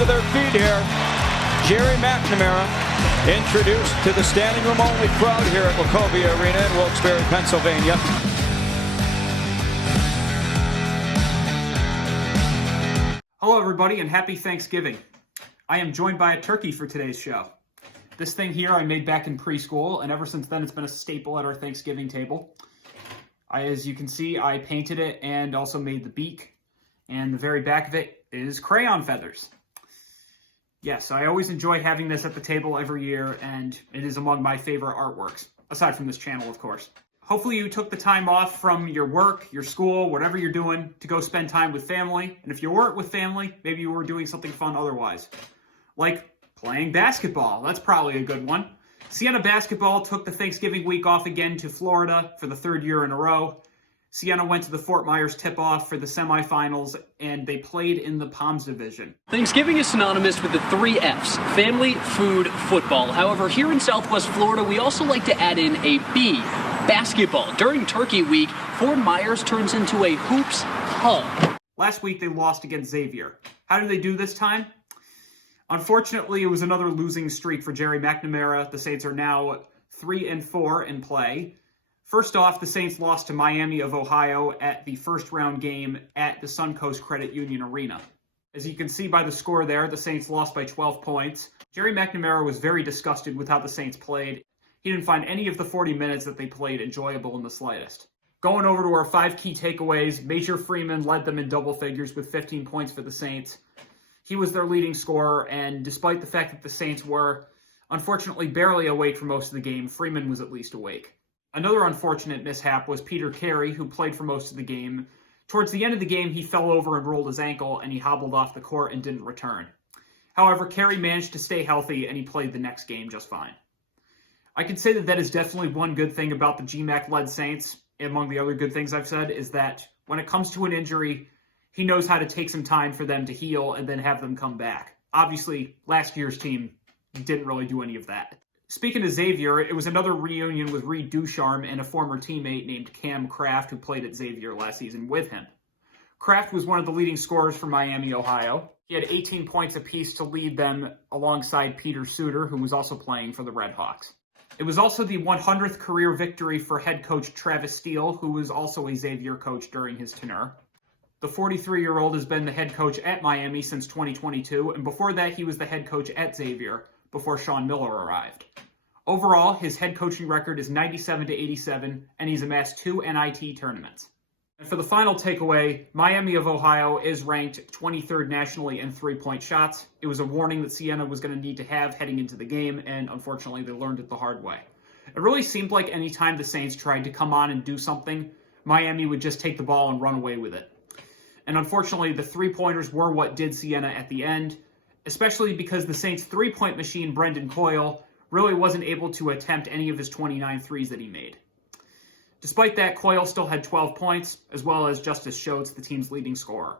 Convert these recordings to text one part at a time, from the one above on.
to their feet here. Gerry McNamara introduced to the standing room only crowd here at Wachovia Arena in Wilkes-Barre, Pennsylvania. Hello everybody and happy Thanksgiving. I am joined by a turkey for today's show. This thing here I made back in preschool, and ever since then it's been a staple at our Thanksgiving table. As you can see, I painted it and also made the beak, and the very back of it is crayon feathers. Yes, I always enjoy having this at the table every year, and it is among my favorite artworks, aside from this channel, of course. Hopefully you took the time off from your work, your school, whatever you're doing, to go spend time with family. And if you weren't with family, maybe you were doing something fun otherwise. Like playing basketball. That's probably a good one. Siena basketball took the Thanksgiving week off again to Florida for the third year in a row. Siena went to the Fort Myers tip-off for the semifinals, and they played in the Palms division. Thanksgiving is synonymous with the 3 F's: family, food, football. However, here in Southwest Florida, we also like to add in a B, basketball. During Turkey Week, Fort Myers turns into a hoops hub. Last week, they lost against Xavier. How did they do this time? Unfortunately, it was another losing streak for Gerry McNamara. The Saints are now 3-4 in play. First off, the Saints lost to Miami of Ohio at the first round game at the Suncoast Credit Union Arena. As you can see by the score there, the Saints lost by 12 points. Gerry McNamara was very disgusted with how the Saints played. He didn't find any of the 40 minutes that they played enjoyable in the slightest. Going over to our 5 key takeaways, Major Freeman led them in double figures with 15 points for the Saints. He was their leading scorer, and despite the fact that the Saints were, unfortunately, barely awake for most of the game, Freeman was at least awake. Another unfortunate mishap was Peter Carey, who played for most of the game. Towards the end of the game, he fell over and rolled his ankle, and he hobbled off the court and didn't return. However, Carey managed to stay healthy, and he played the next game just fine. I can say that that is definitely one good thing about the GMAC-led Saints, among the other good things I've said, is that when it comes to an injury, he knows how to take some time for them to heal and then have them come back. Obviously, last year's team didn't really do any of that. Speaking of Xavier, it was another reunion with Reed Ducharme and a former teammate named Cam Kraft, who played at Xavier last season with him. Kraft was one of the leading scorers for Miami, Ohio. He had 18 points apiece to lead them alongside Peter Suter, who was also playing for the Red Hawks. It was also the 100th career victory for head coach Travis Steele, who was also a Xavier coach during his tenure. The 43-year-old has been the head coach at Miami since 2022, and before that he was the head coach at Xavier before Sean Miller arrived. Overall, his head coaching record is 97-87, and he's amassed 2 NIT tournaments. And for the final takeaway, Miami of Ohio is ranked 23rd nationally in three-point shots. It was a warning that Siena was going to need to have heading into the game, and unfortunately they learned it the hard way. It really seemed like any time the Saints tried to come on and do something, Miami would just take the ball and run away with it. And unfortunately, the three-pointers were what did Siena at the end, especially because the Saints' three-point machine, Brendan Coyle, really wasn't able to attempt any of his 29 threes that he made. Despite that, Coyle still had 12 points, as well as Justice Schultz, the team's leading scorer.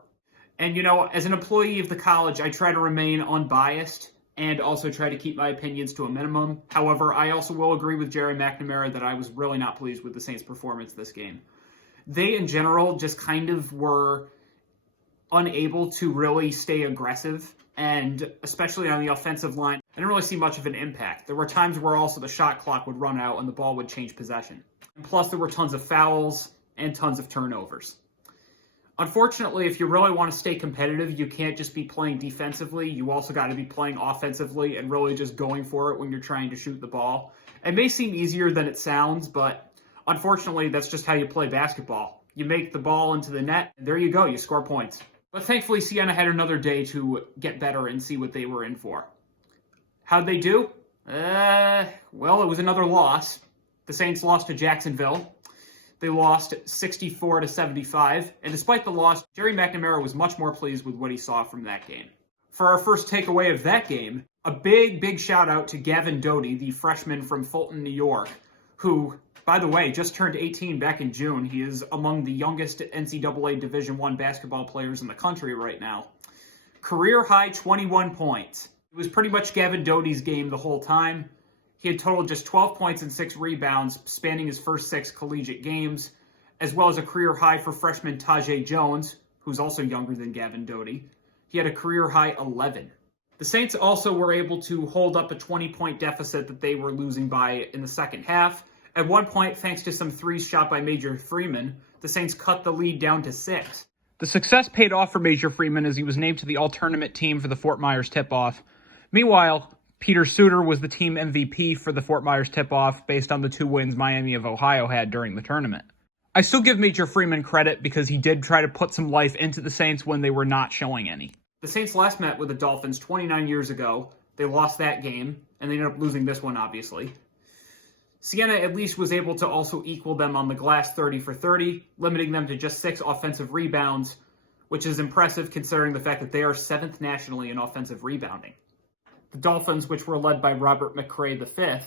And, you know, as an employee of the college, I try to remain unbiased and also try to keep my opinions to a minimum. However, I also will agree with Gerry McNamara that I was really not pleased with the Saints' performance this game. They, in general, just kind of were unable to really stay aggressive, and especially on the offensive line, I didn't really see much of an impact. There were times where also the shot clock would run out and the ball would change possession. And plus, there were tons of fouls and tons of turnovers. Unfortunately, if you really want to stay competitive, you can't just be playing defensively. You also got to be playing offensively and really just going for it when you're trying to shoot the ball. It may seem easier than it sounds, but unfortunately, that's just how you play basketball. You make the ball into the net, and there you go, you score points. But thankfully, Siena had another day to get better and see what they were in for. How'd they do? Well, it was another loss. The Saints lost to Jacksonville. They lost 64-75, and despite the loss, Gerry McNamara was much more pleased with what he saw from that game. For our first takeaway of that game, a big shout out to Gavin Doty, the freshman from Fulton, New York, who, by the way, just turned 18 back in June. He is among the youngest NCAA Division I basketball players in the country right now. Career high 21 points. It was pretty much Gavin Doty's game the whole time. He had totaled just 12 points and 6 rebounds, spanning his first 6 collegiate games, as well as a career high for freshman Tajay Jones, who's also younger than Gavin Doty. He had a career high 11. The Saints also were able to hold up a 20-point deficit that they were losing by in the second half. At one point, thanks to some threes shot by Major Freeman, the Saints cut the lead down to 6. The success paid off for Major Freeman as he was named to the all-tournament team for the Fort Myers tip-off. Meanwhile, Peter Suter was the team MVP for the Fort Myers tip-off based on the 2 wins Miami of Ohio had during the tournament. I still give Major Freeman credit because he did try to put some life into the Saints when they were not showing any. The Saints last met with the Dolphins 29 years ago. They lost that game, and they ended up losing this one, obviously. Siena at least was able to also equal them on the glass 30 for 30, limiting them to just 6 offensive rebounds, which is impressive considering the fact that they are 7th nationally in offensive rebounding. The Dolphins, which were led by Robert McRae V,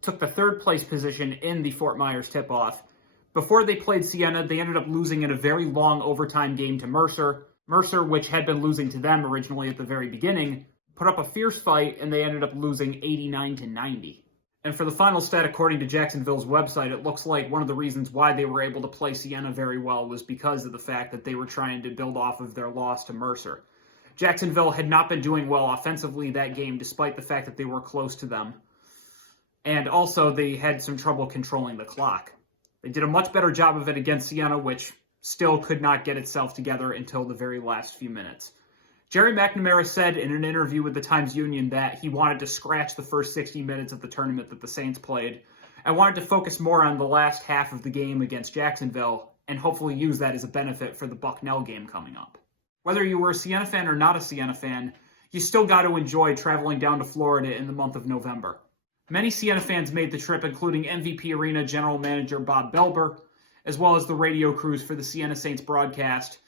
took the 3rd place position in the Fort Myers tip-off. Before they played Siena, they ended up losing in a very long overtime game to Mercer. Mercer, which had been losing to them originally at the very beginning, put up a fierce fight, and they ended up losing 89-90. And for the final stat, according to Jacksonville's website, it looks like one of the reasons why they were able to play Siena very well was because of the fact that they were trying to build off of their loss to Mercer. Jacksonville had not been doing well offensively that game, despite the fact that they were close to them. And also, they had some trouble controlling the clock. They did a much better job of it against Siena, which still could not get itself together until the very last few minutes. Gerry McNamara said in an interview with the Times-Union that he wanted to scratch the first 60 minutes of the tournament that the Saints played and wanted to focus more on the last half of the game against Jacksonville and hopefully use that as a benefit for the Bucknell game coming up. Whether you were a Siena fan or not a Siena fan, you still got to enjoy traveling down to Florida in the month of November. Many Siena fans made the trip, including MVP Arena general manager Bob Belber, as well as the radio crews for the Siena Saints broadcast,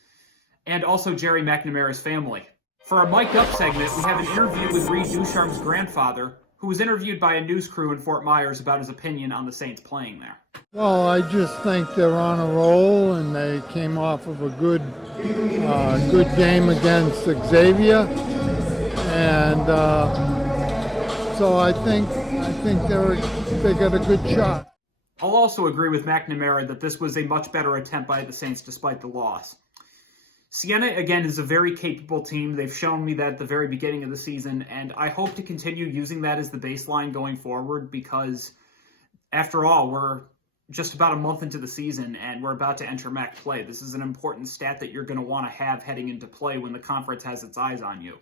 and also Gerry McNamara's family. For our Mic'd Up segment, we have an interview with Reed Ducharme's grandfather, who was interviewed by a news crew in Fort Myers about his opinion on the Saints playing there. Well, I just think they're on a roll, and they came off of a good game against Xavier, and so I think they got a good shot. I'll also agree with McNamara that this was a much better attempt by the Saints despite the loss. Siena, again, is a very capable team. They've shown me that at the very beginning of the season, and I hope to continue using that as the baseline going forward because, after all, we're just about a month into the season, and we're about to enter MAAC play. This is an important stat that you're going to want to have heading into play when the conference has its eyes on you.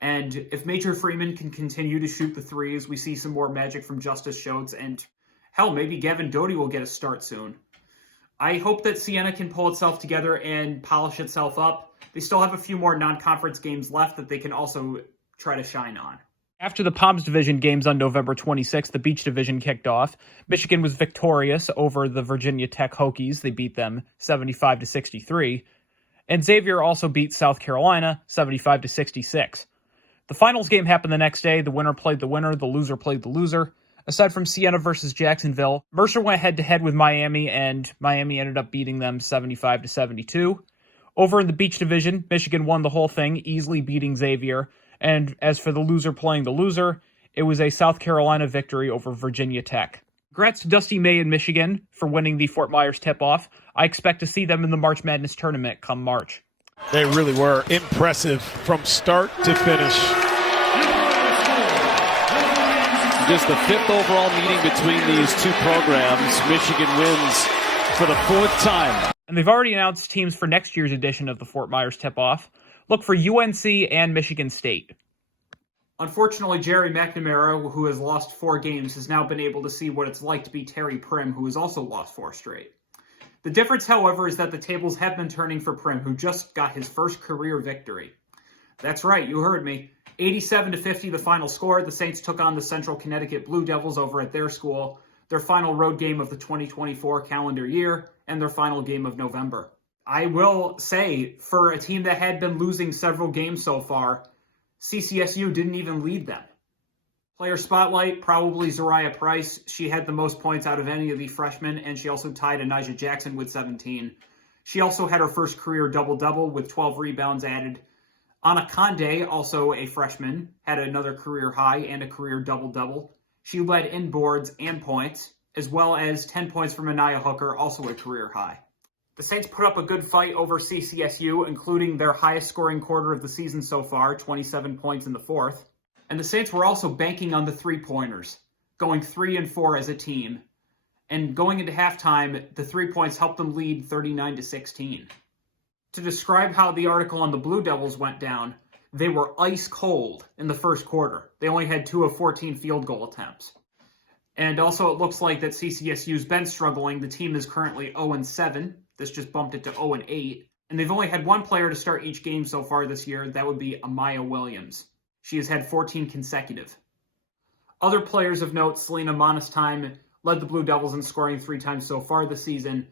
And if Major Freeman can continue to shoot the threes, we see some more magic from Justice Schultz, and hell, maybe Gavin Doty will get a start soon. I hope that Siena can pull itself together and polish itself up. They still have a few more non-conference games left that they can also try to shine on. After the Palms Division games on November 26th, the Beach Division kicked off. Michigan was victorious over the Virginia Tech Hokies. They beat them 75-63. And Xavier also beat South Carolina 75-66. The finals game happened the next day. The winner played the winner. The loser played the loser. Aside from Siena versus Jacksonville, Mercer went head-to-head with Miami, and Miami ended up beating them 75-72. Over in the Beach Division, Michigan won the whole thing, easily beating Xavier. And as for the loser playing the loser, it was a South Carolina victory over Virginia Tech. Congrats to Dusty May in Michigan for winning the Fort Myers tip-off. I expect to see them in the March Madness tournament come March. They really were impressive from start to finish. Just the 5th overall meeting between these two programs. Michigan wins for the 4th time. And they've already announced teams for next year's edition of the Fort Myers tip-off. Look for UNC and Michigan State. Unfortunately, Gerry McNamara, who has lost 4 games, has now been able to see what it's like to be Terry Primm, who has also lost 4 straight. The difference, however, is that the tables have been turning for Primm, who just got his first career victory. That's right, you heard me. 87-50 the final score. The Saints took on the Central Connecticut Blue Devils over at their school, their final road game of the 2024 calendar year, and their final game of November. I will say, for a team that had been losing several games so far, CCSU didn't even lead them. Player spotlight, probably Zariah Price. She had the most points out of any of the freshmen, and she also tied Anijah Jackson with 17. She also had her first career double-double with 12 rebounds added. Anna Conde, also a freshman, had another career high and a career double-double. She led in boards and points, as well as 10 points from Anaya Hooker, also a career high. The Saints put up a good fight over CCSU, including their highest scoring quarter of the season so far, 27 points in the fourth. And the Saints were also banking on the three-pointers, going 3-4 as a team. And going into halftime, the 3 points helped them lead 39-16. To describe how the article on the Blue Devils went down, they were ice cold in the first quarter. They only had 2 of 14 field goal attempts. And also it looks like that CCSU's been struggling. The team is currently 0-7. This just bumped it to 0-8. And they've only had one player to start each game so far this year. That would be Amaya Williams. She has had 14 consecutive. Other players of note, Selena Monestime led the Blue Devils in scoring 3 times so far this season.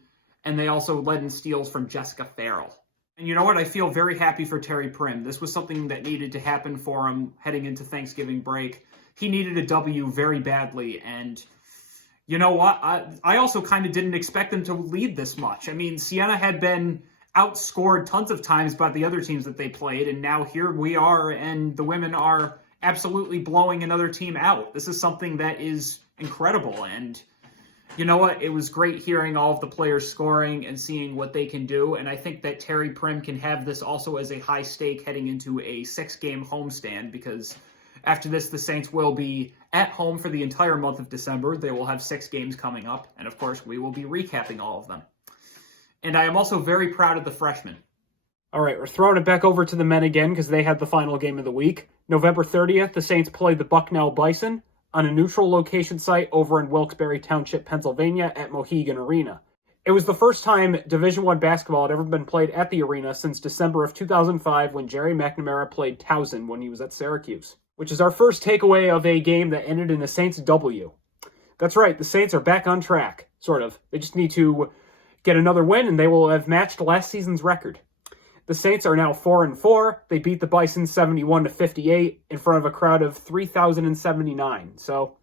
And they also led in steals from Jessica Farrell. And you know what? I feel very happy for Terry Primm. This was something that needed to happen for him heading into Thanksgiving break. He needed a W very badly, and you know what? I also kind of didn't expect them to lead this much. I mean, Siena had been outscored tons of times by the other teams that they played, and now here we are, and the women are absolutely blowing another team out. This is something that is incredible, and you know what? It was great hearing all of the players scoring and seeing what they can do, and I think that Terry Primm can have this also as a high stake heading into a 6-game homestand, because after this, the Saints will be at home for the entire month of December. They will have 6 games coming up, and of course, we will be recapping all of them. And I am also very proud of the freshmen. All right, we're throwing it back over to the men again because they had the final game of the week. November 30th, the Saints played the Bucknell Bison on a neutral location site over in Wilkes-Barre Township, Pennsylvania at Mohegan Arena. It was the first time Division I basketball had ever been played at the arena since December of 2005 when Gerry McNamara played Towson when he was at Syracuse, which is our first takeaway of a game that ended in a Saints W. That's right, the Saints are back on track, sort of. They just need to get another win, and they will have matched last season's record. The Saints are now 4-4. They beat the Bison 71-58 in front of a crowd of 3,079. So,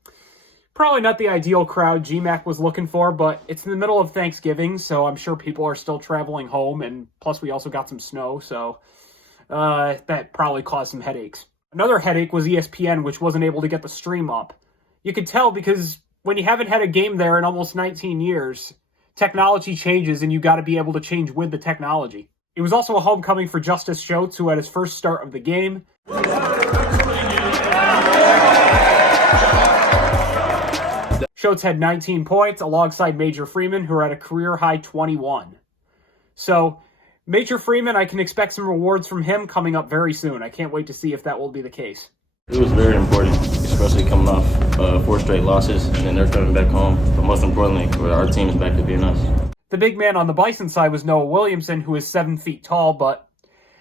probably not the ideal crowd GMAC was looking for, but it's in the middle of Thanksgiving, so I'm sure people are still traveling home, and plus we also got some snow, so that probably caused some headaches. Another headache was ESPN, which wasn't able to get the stream up. You could tell because when you haven't had a game there in almost 19 years, technology changes and you got to be able to change with the technology. It was also a homecoming for Justice Schultz, who had his first start of the game. Schultz had 19 points alongside Major Freeman, who had a career-high 21. So, Major Freeman, I can expect some rewards from him coming up very soon. I can't wait to see if that will be the case. It was very important, especially coming off 4 straight losses, and then they're coming back home. But most importantly, our team is back to being us. The big man on the Bison side was Noah Williamson, who is 7 feet tall, but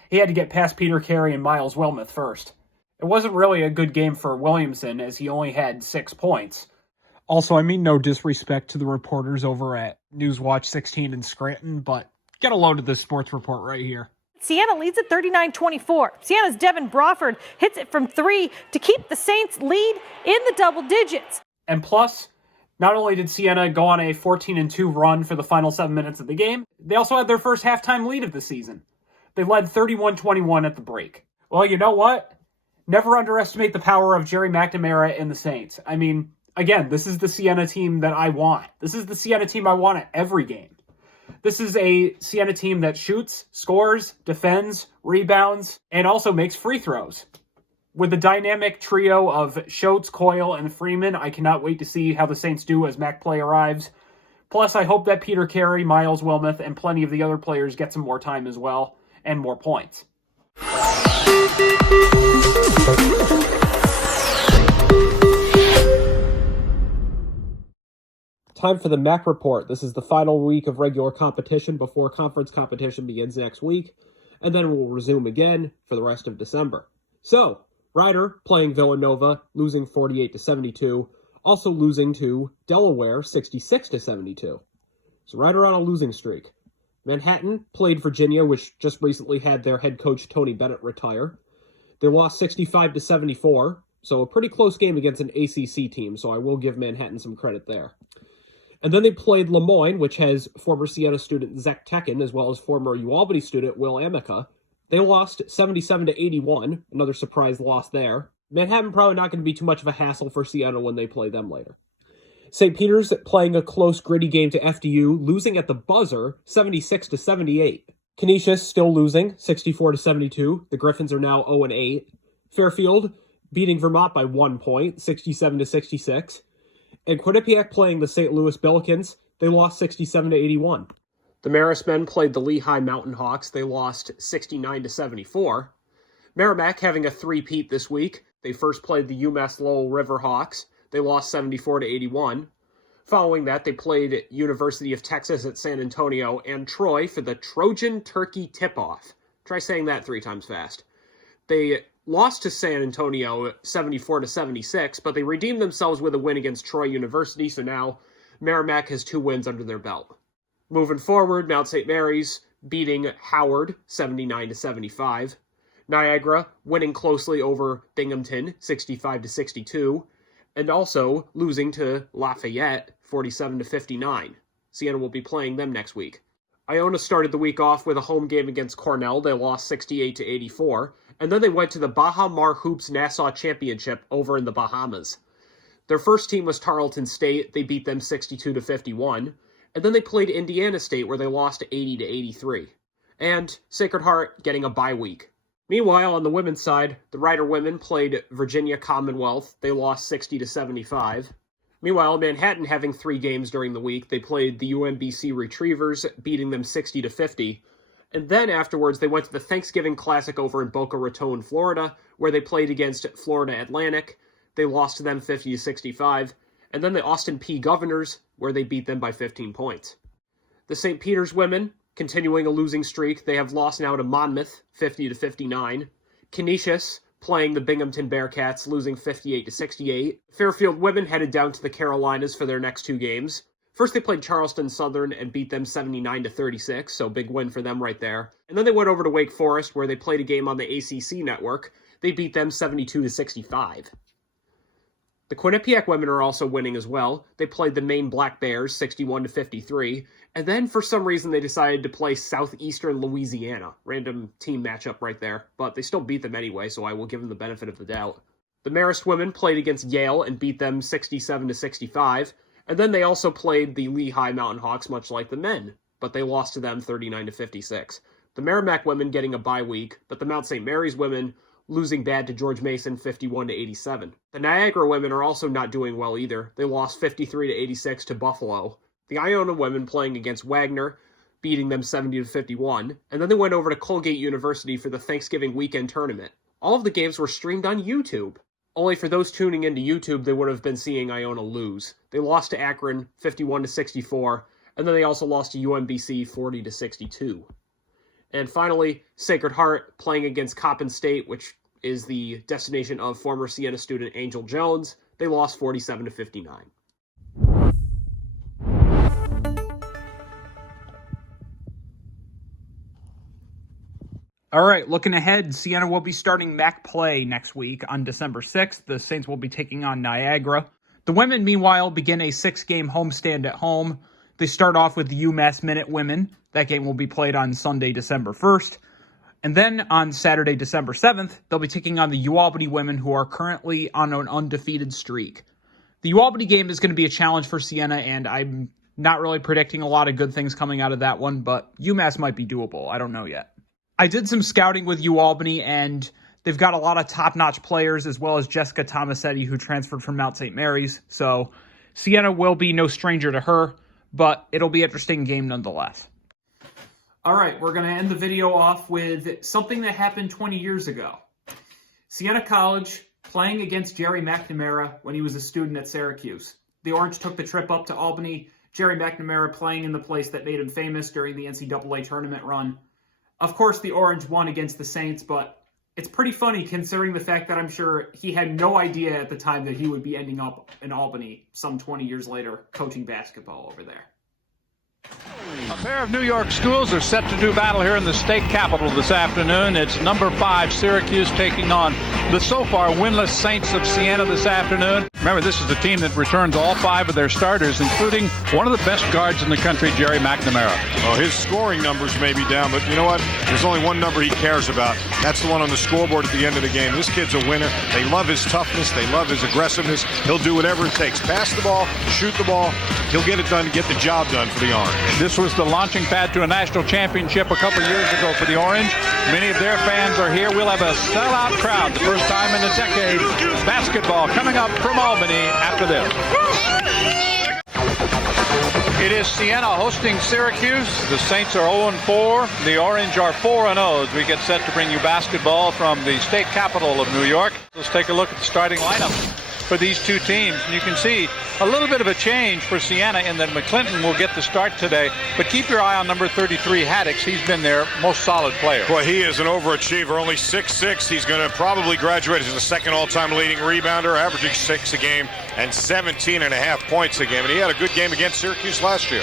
he had to get past Peter Carey and Miles Wilmoth first. It wasn't really a good game for Williamson, as he only had 6 points. Also, I mean no disrespect to the reporters over at Newswatch 16 in Scranton, but get a load of this sports report right here. Siena leads at 39-24. Siena's Devin Brawford hits it from 3 to keep the Saints lead in the double digits. And plus, not only did Siena go on a 14-2 run for the final 7 minutes of the game, they also had their first halftime lead of the season. They led 31-21 at the break. Well, you know what? Never underestimate the power of Gerry McNamara and the Saints. I mean, again, this is the Siena team that I want. This is the Siena team I want at every game. This is a Siena team that shoots, scores, defends, rebounds, and also makes free throws. With the dynamic trio of Schultz, Coyle, and Freeman, I cannot wait to see how the Saints do as Mac Play arrives. Plus, I hope that Peter Carey, Miles Wilmoth, and plenty of the other players get some more time as well, and more points. Time for the MAAC report. This is the final week of regular competition before conference competition begins next week, and then we'll resume again for the rest of December. So, Rider playing Villanova, losing 48-72, also losing to Delaware 66-72. So Rider on a losing streak. Manhattan played Virginia, which just recently had their head coach Tony Bennett retire. They lost 65-74, so a pretty close game against an ACC team, so I will give Manhattan some credit there. And then they played Lemoyne, which has former Siena student Zach Tekin, as well as former UAlbany student Will Amica. They lost 77-81, another surprise loss there. Manhattan probably not going to be too much of a hassle for Siena when they play them later. St. Peter's playing a close, gritty game to FDU, losing at the buzzer, 76-78. Canisius still losing, 64-72. The Griffins are now 0-8. Fairfield beating Vermont by 1 point, 67-66. And Quinnipiac playing the St. Louis Billikens, they lost 67-81. The Marist men played the Lehigh Mountain Hawks, they lost 69-74. Merrimack having a three-peat this week. They first played the UMass Lowell River Hawks, they lost 74-81. Following that, they played University of Texas at San Antonio and Troy for the Trojan Turkey tip-off. Try saying that 3 times fast. They lost to San Antonio 74-76, but they redeemed themselves with a win against Troy University, so now Merrimack has 2 wins under their belt. Moving forward, Mount St. Mary's beating Howard 79-75. Niagara winning closely over Binghamton 65-62. And also losing to Lafayette 47-59. Siena will be playing them next week. Iona started the week off with a home game against Cornell. They lost 68-84. And then they went to the Baha Mar Hoops Nassau Championship over in the Bahamas. Their first team was Tarleton State. They beat them 62-51. And then they played Indiana State, where they lost 80-83. And Sacred Heart getting a bye week. Meanwhile, on the women's side, the Rider women played Virginia Commonwealth. They lost 60-75. Meanwhile, Manhattan having 3 games during the week. They played the UMBC Retrievers, beating them 60-50. And then afterwards, they went to the Thanksgiving Classic over in Boca Raton, Florida, where they played against Florida Atlantic. They lost to them 50-65. And then the Austin P Governors, where they beat them by 15 points. The St. Peter's women, continuing a losing streak, they have lost now to Monmouth, 50-59. Canisius playing the Binghamton Bearcats, losing 58-68. Fairfield women headed down to the Carolinas for their next 2 games. First, they played Charleston Southern and beat them 79-36, so big win for them right there. And then they went over to Wake Forest, where they played a game on the ACC network. They beat them 72-65. The Quinnipiac women are also winning as well. They played the Maine Black Bears 61-53, and then for some reason they decided to play Southeastern Louisiana. Random team matchup right there, but they still beat them anyway, so I will give them the benefit of the doubt. The Marist women played against Yale and beat them 67-65, and then they also played the Lehigh Mountain Hawks, much like the men, but they lost to them 39-56. The Merrimack women getting a bye week, but the Mount St. Mary's women losing bad to George Mason 51-87. The Niagara women are also not doing well either. They lost 53-86 to Buffalo. The Iona women playing against Wagner, beating them 70-51, and then they went over to Colgate University for the Thanksgiving weekend tournament. All of the games were streamed on YouTube. Only for those tuning into YouTube, they would have been seeing Iona lose. They lost to Akron 51-64, and then they also lost to UMBC 40-62. And finally, Sacred Heart playing against Coppin State, which is the destination of former Siena student Angel Jones. They lost 47-59. All right, looking ahead, Siena will be starting MAAC play next week on December 6th. The Saints will be taking on Niagara. The women, meanwhile, begin a 6-game homestand at home. They start off with the UMass Minute women. That game will be played on Sunday, December 1st. And then on Saturday, December 7th, they'll be taking on the UAlbany women, who are currently on an undefeated streak. The UAlbany game is going to be a challenge for Siena, and I'm not really predicting a lot of good things coming out of that one, but UMass might be doable. I don't know yet. I did some scouting with UAlbany, and they've got a lot of top-notch players, as well as Jessica Tomasetti, who transferred from Mount St. Mary's. So Siena will be no stranger to her, but it'll be an interesting game nonetheless. All right, we're going to end the video off with something that happened 20 years ago. Siena College playing against Gerry McNamara when he was a student at Syracuse. The Orange took the trip up to Albany. Gerry McNamara playing in the place that made him famous during the NCAA tournament run. Of course, the Orange won against the Saints, but it's pretty funny considering the fact that I'm sure he had no idea at the time that he would be ending up in Albany some 20 years later coaching basketball over there. A pair of New York schools are set to do battle here in the state capitol this afternoon. It's number 5 Syracuse taking on the so far winless Saints of Siena this afternoon. Remember, this is the team that returns all 5 of their starters, including one of the best guards in the country, Gerry McNamara. Well, his scoring numbers may be down, but you know what? There's only one number he cares about. That's the one on the scoreboard at the end of the game. This kid's a winner. They love his toughness. They love his aggressiveness. He'll do whatever it takes. Pass the ball, shoot the ball. He'll get it done to get the job done for the Orange. This was the launching pad to a national championship a couple years ago for the Orange. Many of their fans are here. We'll have a sellout crowd, the first time in a decade. Basketball coming up from Albany after this. It is Siena hosting Syracuse. The Saints are 0-4. The Orange are 4-0 as we get set to bring you basketball from the state capital of New York. Let's take a look at the starting lineup for these two teams. You can see a little bit of a change for Siena in that McClinton will get the start today, but keep your eye on number 33, Haddix. He's been their most solid player. Boy, he is an overachiever, only 6'6". He's going to probably graduate as the second all-time leading rebounder, averaging 6 a game and 17.5 points a game. And he had a good game against Syracuse last year.